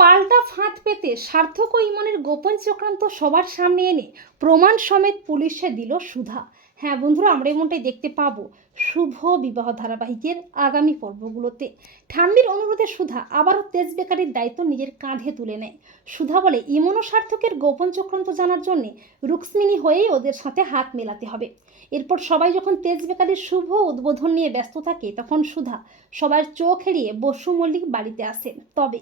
পাল্টা ফাঁদ পেতে সার্থক ইমনের গোপন চক্রান্ত সবার সামনে এনে প্রমাণ সমেত পুলিশে দিল সুধা। হ্যাঁ বন্ধুরা, আমরা এমনটাই দেখতে পাবো শুভ বিবাহ ধারাবাহিকের আগামী পর্বগুলোতে। ঠাম্মির অনুরোধে সুধা আবারও তেজ বেকারির দায়িত্ব নিজের কাঁধে তুলে নেয়। সুধা বলে, ইমন ও সার্থকের গোপন চক্রান্ত জানার জন্য রুক্সমিনী হয়েই ওদের সাথে হাত মেলাতে হবে। এরপর সবাই যখন তেজ বেকারির শুভ উদ্বোধন নিয়ে ব্যস্ত থাকে, তখন সুধা সবার চোখ এড়িয়ে বসু মল্লিক বাড়িতে আসেন। তবে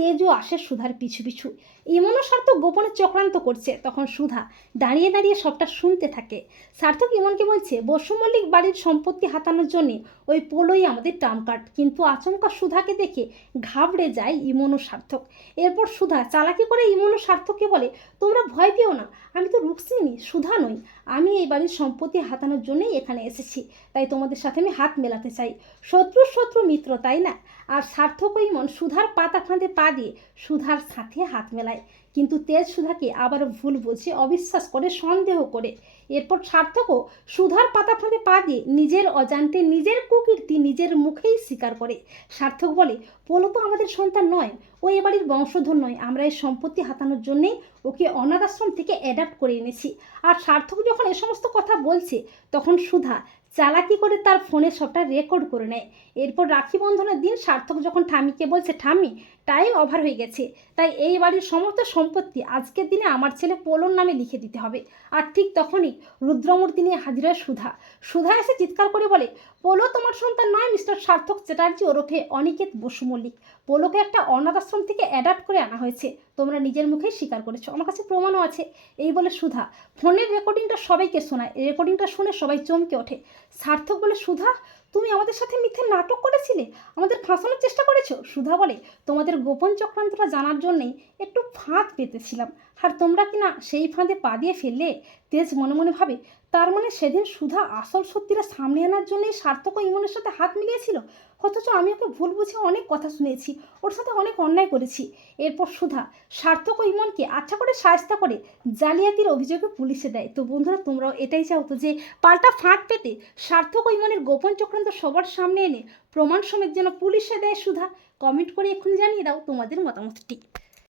তেজও আসে সুধার পিছু পিছু। ইমনও সার্থক গোপনে চক্রান্ত করছে। তখন সুধা দাঁড়িয়ে দাঁড়িয়ে সবটা শুনতে থাকে। সার্থক ইমনকে বলছে, বসু মল্লিক বাড়ির সম্পত্তি হাতানোর জন্যে ওই পোলোই আমাদের টার্ম কার্ড। কিন্তু আচমকা সুধাকে দেখে ঘাবড়ে যায় ইমন সার্থক। এরপর সুধা চালাকি করে ইমন সার্থককে বলে, তোমরা ভয় পেও না, আমি তো রুক্সিনী সুধা নই। আমি এই বাড়ির সম্পত্তি হাতানোর জন্যই এখানে এসেছি। তাই তোমাদের সাথে আমি হাত মেলাতে চাই। শত্রু শত্রু মিত্র, তাই না? আর সার্থক ও ইমন সুধার পাতা ফাঁদে পা দিয়ে সুধার সাথে হাত মেলায়। কিন্তু তেজ সুধাকে আবারও ভুল বুঝে অবিশ্বাস করে, সন্দেহ করে। এরপর সার্থকও সুধার পাতা ফাঁদে পা দিয়ে নিজের অজান্তে নিজের কুকীর্তি নিজের মুখেই স্বীকার করে। সার্থক বলে, পোলো তো আমাদের সন্তান নয়, ও এ বাড়ির বংশধর নয়। আমরা এই সম্পত্তি হাতানোর জন্যেই ওকে অনাথ আশ্রম থেকে অ্যাডাপ্ট করে এনেছি। আর সার্থক যখন এ সমস্ত কথা বলছে, তখন সুধা চালাকি করে তার ফোনে সবটা রেকর্ড করে নেয়। এরপর রাখি বন্ধনের দিন সার্থক যখন ঠামিকে বলছে ঠামি টাইম ওভার হয়ে গেছে। তাই এই বাড়ির সমস্ত সম্পত্তি আজকের দিনে আমার ছেলে পোলর নামে লিখে দিতে হবে। আর ঠিক তখনই রুদ্রমূর্তি নিয়ে হাজির হয় সুধা। সুধা এসে চিৎকার করে বলে, পোলো, তোমার সন্তান নয়, মিস্টার সার্থক চ্যাটার্জি ওরফে অনিকেত বসু মল্লিক। পোলোকে একটা অনাথ আশ্রম থেকে অ্যাডাপ্ট করে আনা হয়েছে। তোমরা নিজের মুখেই স্বীকার করেছ। আমার কাছে প্রমাণও আছে। এই বলে সুধা, ফোনের রেকর্ডিংটা সবাইকে শোনায়। রেকর্ডিংটা শুনে সবাই চমকে ওঠে। সার্থক বলে, সুধা তুমি আমাদের সাথে মিথ্যে নাটক করেছিলে? আমাদের ফাঁসানোর চেষ্টা করেছ? সুধা বলে, তোমাদের গোপন চক্রান্তটা জানার জন্যেই একটু ফাঁদ পেতেছিলাম। আর তোমরা কি না সেই ফাঁদে পা দিয়ে ফেললে? তেজ মনে মনে ভাবে, তার মানে সেদিন সুধা আসল সত্যিটা সামনে আনার জন্যই সার্থক ইমনের সাথে হাত মিলিয়েছিল? অথচ আমি ওকে ভুল বুঝে অনেক কথা শুনেছি, ওর সাথে অনেক অন্যায় করেছি। এরপর সুধা, সার্থক ইমনকে আচ্ছা করে সাহস্তা করে জালিয়াতির অভিযোগে পুলিশে দেয়। তো বন্ধুরা, তোমরাও এটাই চাও তো যে পাল্টা ফাঁদ পেতে সার্থক ইমনের গোপন চক্রান্ত সবার সামনে এনে প্রমাণ সমেত যেন পুলিশে দেয় সুধা। কমেন্ট করে এখন জানিয়ে দাও তোমাদের মতামতটি।